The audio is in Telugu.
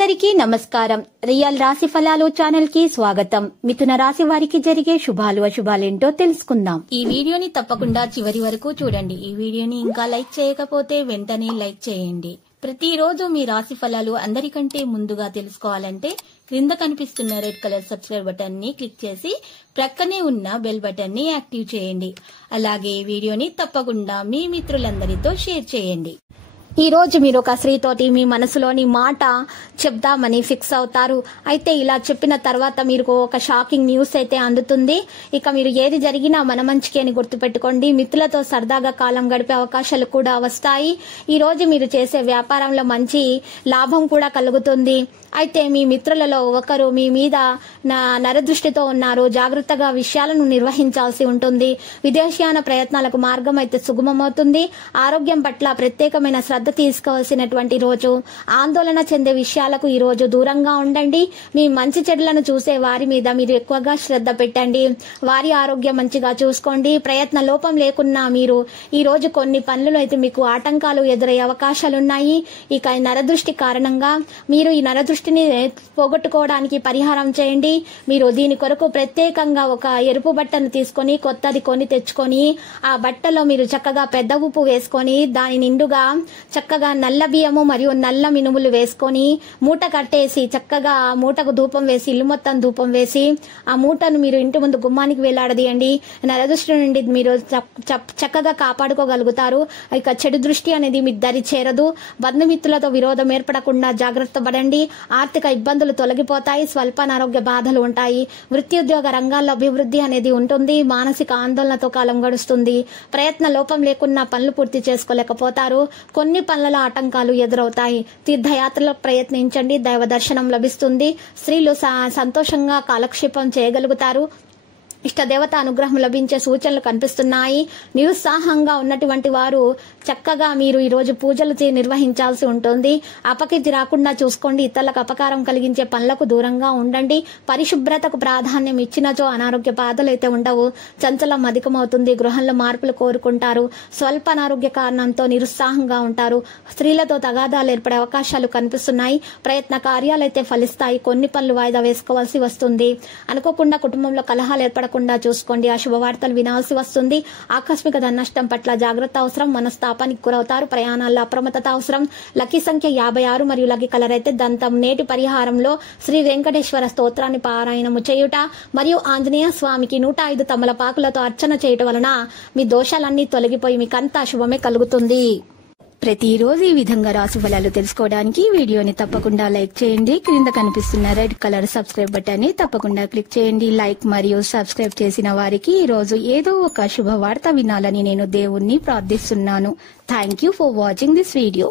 అందరికీ నమస్కారం. రియల్ రాశి ఫలాలు ఛానల్ కి స్వాగతం. మిథున రాశి వారికి జరిగే శుభాలు అశుభాలేంటో తెలుసుకుందాం. ఈ వీడియోని తప్పకుండా చివరి వరకు చూడండి. ఈ వీడియోని ఇంకా లైక్ చేయకపోతే వెంటనే లైక్ చేయండి. ప్రతిరోజు మీ రాశి ఫలాలు అందరికంటే ముందుగా తెలుసుకోవాలంటే క్రింద కనిపిస్తున్న రెడ్ కలర్ సబ్స్క్రైబ్ బటన్ ని క్లిక్ చేసి ప్రక్కనే ఉన్న బెల్ బటన్ ని యాక్టివ్ చేయండి. అలాగే ఈ వీడియోని తప్పకుండా మీ మిత్రులందరితో షేర్ చేయండి. ఈ రోజు మీరు ఒక స్త్రీతోటి మీ మనసులోని మాట చెప్దామని ఫిక్స్ అవుతారు. అయితే ఇలా చెప్పిన తర్వాత మీరు ఒక షాకింగ్ న్యూస్ అయితే అందుతుంది. ఇక మీరు ఏది జరిగినా మన మంచికి అని గుర్తుపెట్టుకోండి. మిత్రులతో సరదాగా కాలం గడిపే అవకాశాలు కూడా వస్తాయి. ఈ రోజు మీరు చేసే వ్యాపారంలో మంచి లాభం కూడా కలుగుతుంది. అయితే మీ మిత్రులలో ఒకరు మీ మీద నరదృష్టితో ఉన్నారు. జాగ్రత్తగా విషయాలను నిర్వహించాల్సి ఉంటుంది. విదేశీయాన ప్రయత్నాలకు మార్గం అయితే సుగమమవుతుంది. ఆరోగ్యం పట్ల ప్రత్యేకమైన శ్రద్ధ తీసుకోవాల్సినటువంటి రోజు. ఆందోళన చెందే విషయాలకు ఈ రోజు దూరంగా ఉండండి. మీ మంచి చెడులను చూసే వారి మీద మీరు ఎక్కువగా శ్రద్ధ పెట్టండి. వారి ఆరోగ్యం మంచిగా చూసుకోండి. ప్రయత్న లోపం లేకున్నా మీరు ఈ రోజు కొన్ని పనులు అయితే మీకు ఆటంకాలు ఎదురయ్యే అవకాశాలున్నాయి. ఇక ఈ నరదృష్టి కారణంగా మీరు ఈ నరదృష్టిని పోగొట్టుకోవడానికి పరిహారం చేయండి. మీరు దీని కొరకు ప్రత్యేకంగా ఒక ఎరుపు బట్టను తీసుకొని కొత్తది కొని తెచ్చుకొని ఆ బట్టలో మీరు చక్కగా పెద్ద ఉప్పు వేసుకొని దాని నిండుగా చక్కగా నల్ల బియ్యము మరియు నల్ల మినుములు వేసుకొని మూట కట్టేసి చక్కగా ఆ మూటకు ధూపం వేసి ఇల్లు మొత్తం ధూపం వేసి ఆ మూటను మీరు ఇంటి ముందు గుమ్మానికి వేలాడదీయండి. నరదృష్టి నుండి మీరు చక్కగా కాపాడుకోగలుగుతారు. ఇక చెడు దృష్టి అనేది మీ దరి చేరదు. బంధుమిత్రులతో విరోధం ఏర్పడకుండా జాగ్రత్త పడండి. ఆర్థిక ఇబ్బందులు తొలగిపోతాయి. స్వల్ప అనారోగ్య బాధలు ఉంటాయి. వృత్తి-ఉద్యోగ రంగాల్లో అభివృద్ధి అనేది ఉంటుంది. మానసిక ఆందోళనతో కాలం గడుస్తుంది. ప్రయత్న లోపం లేకున్నా పనులు పూర్తి చేసుకోలేకపోతారు. కొన్ని పనుల ఆటంకాలు ఎదురవుతాయి. తీర్థయాత్రలో ప్రయత్నించండి. దైవ దర్శనం లభిస్తుంది. స్త్రీలు సంతోషంగా కాలక్షేపం చేయగలుగుతారు. ఇష్టదేవత అనుగ్రహం లభించే సూచనలు కనిపిస్తున్నాయి. నిరుత్సాహంగా ఉన్నటువంటి వారు చక్కగా మీరు ఈ రోజు పూజలు నిర్వహించాల్సి ఉంటుంది. అపకీర్తి రాకుండా చూసుకోండి. ఇతరులకు అపకారం కలిగించే పనులకు దూరంగా ఉండండి. పరిశుభ్రతకు ప్రాధాన్యం ఇచ్చినచో అనారోగ్య బాధలు అయితే ఉండవు. చంచలం అధికమవుతుంది. గృహంలో మార్పులు కోరుకుంటారు. స్వల్ప అనారోగ్య కారణంతో నిరుత్సాహంగా ఉంటారు. స్త్రీలతో తగాదాలు ఏర్పడే అవకాశాలు కనిపిస్తున్నాయి. ప్రయత్న కార్యాలైతే ఫలిస్తాయి. కొన్ని పనులు వాయిదా వేసుకోవాల్సి వస్తుంది. అనుకోకుండా కుటుంబంలో కలహాలు ఏర్పడ చూసుకోండి. అశుభవార్తలు వినాల్సి వస్తుంది. ఆకస్మిక ధననష్టం పట్ల జాగ్రత్త అవసరం. మనస్తాపానికి గురవుతారు. ప్రయాణాల్లో అప్రమత్తత అవసరం. లక్కీ సంఖ్య 56 మరియు లక్కీ కలర్ అయితే దంతం. నేటి పరిహారంలో శ్రీ వెంకటేశ్వర స్తోత్రాన్ని పారాయణము చేయుట మరియు ఆంజనేయ స్వామికి 105 తమలపాకులతో అర్చన చేయటం వలన మీ దోషాలన్నీ తొలగిపోయి మీకంతా శుభమే కలుగుతుంది. ప్రతిరోజు ఈ విధంగా రాశి ఫలాలు తెలుసుకోవడానికి వీడియోని తప్పకుండా లైక్ చేయండి. క్రింద కనిపిస్తున్న రెడ్ కలర్ సబ్స్క్రైబ్ బటన్ ని తప్పకుండా క్లిక్ చేయండి. లైక్ మరియు సబ్స్క్రైబ్ చేసిన వారికి ఈ రోజు ఏదో ఒక శుభవార్త వినాలని నేను దేవుణ్ణి ప్రార్థిస్తున్నాను. Thank you for watching this video.